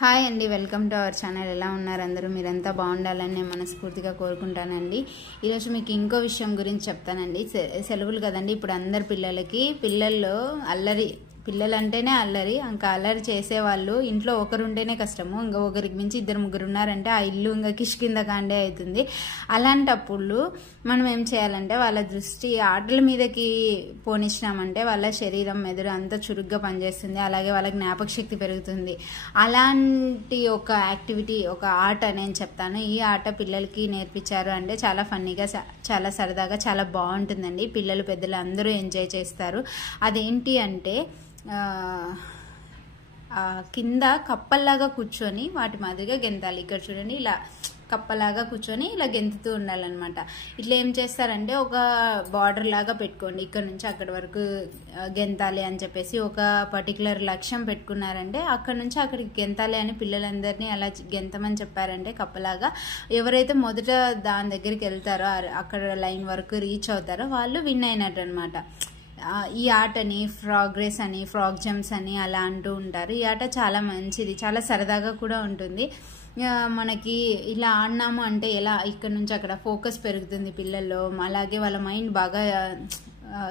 Hi అండి, welcome to our channel. ఎలా ఉన్నారు అందరూ? మీరంతా బాగుండాలని నేను మనస్ఫూర్తిగా కోరుకుంటానండి. ఈరోజు మీకు ఇంకో విషయం గురించి చెప్తానండి. సెలవులు కదండి, ఇప్పుడు అందరు పిల్లల్లో అల్లరి, పిల్లలంటేనే అల్లరి. ఇంకా అల్లరి చేసేవాళ్ళు ఇంట్లో ఒకరుంటేనే కష్టము, ఇంకా ఒకరికి మించి ఇద్దరు ముగ్గురు ఉన్నారంటే ఆ ఇల్లు ఇంకా కిష్కింద కాండే అవుతుంది. అలాంటప్పుడు మనం ఏం చేయాలంటే వాళ్ళ దృష్టి ఆటల మీదకి పోనిచ్చినామంటే వాళ్ళ శరీరం మెదడు అంతా చురుగ్గా పనిచేస్తుంది, అలాగే వాళ్ళ జ్ఞాపక శక్తి పెరుగుతుంది. అలాంటి ఒక యాక్టివిటీ, ఒక ఆట నేను చెప్తాను. ఈ ఆట పిల్లలకి నేర్పించారు అంటే చాలా ఫన్నీగా, చాలా సరదాగా, చాలా బాగుంటుందండి. పిల్లలు పెద్దలు అందరూ ఎంజాయ్ చేస్తారు. అదేంటి అంటే కింద కప్పల్లాగా కూర్చొని వాటి మాదిరిగా గెంతాలి. ఇక్కడ చూడండి, ఇలా కప్పలాగా కూర్చొని ఇలా గెంతుతూ ఉండాలన్నమాట. ఇట్లా ఏం చేస్తారంటే ఒక బార్డర్ లాగా పెట్టుకోండి, ఇక్కడ నుంచి అక్కడి వరకు గెంతాలి అని చెప్పేసి ఒక పర్టికులర్ లక్ష్యం పెట్టుకున్నారంటే అక్కడ నుంచి అక్కడికి గెంతాలి అని పిల్లలందరినీ అలా గెంతమని చెప్పారంటే కప్పలాగా ఎవరైతే మొదట దాని దగ్గరికి వెళ్తారో, అక్కడ లైన్ వరకు రీచ్ అవుతారో వాళ్ళు విన్ అయినట్టు అనమాట. ఈ ఆటని ఫ్రాగ్ రేస్ అని, ఫ్రాగ్ జంప్స్ అని అలా అంటూ ఉంటారు. ఈ ఆట చాలా మంచిది, చాలా సరదాగా కూడా ఉంటుంది. మనకి ఇలా ఆడినాము అంటే ఎలా ఇక్కడ నుంచి అక్కడ ఫోకస్ పెరుగుతుంది పిల్లల్లో, అలాగే వాళ్ళ మైండ్ బాగా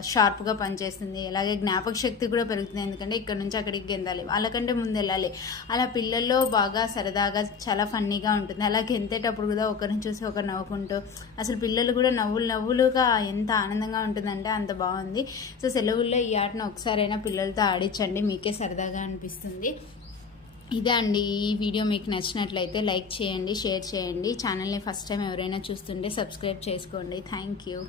షార్ప్గా పనిచేస్తుంది, అలాగే జ్ఞాపక శక్తి కూడా పెరుగుతుంది. ఎందుకంటే ఇక్కడ నుంచి అక్కడికి గెంతాలి, వాళ్ళకంటే ముందు వెళ్ళాలి. అలా పిల్లల్లో బాగా సరదాగా చాలా ఫన్నీగా ఉంటుంది. అలా గెంతేటప్పుడు కూడా ఒకరిని చూసి ఒకరు నవ్వుకుంటూ, అసలు పిల్లలు కూడా నవ్వులుగా ఎంత ఆనందంగా ఉంటుందంటే అంత బాగుంది. సో సెలవుల్లో ఈ ఆటను ఒకసారైనా పిల్లలతో ఆడించండి, మీకే సరదాగా అనిపిస్తుంది. ఇదే అండి, ఈ వీడియో మీకు నచ్చినట్లయితే లైక్ చేయండి, షేర్ చేయండి. ఛానల్ని ఫస్ట్ టైం ఎవరైనా చూస్తుంటే సబ్స్క్రైబ్ చేసుకోండి. Thank you.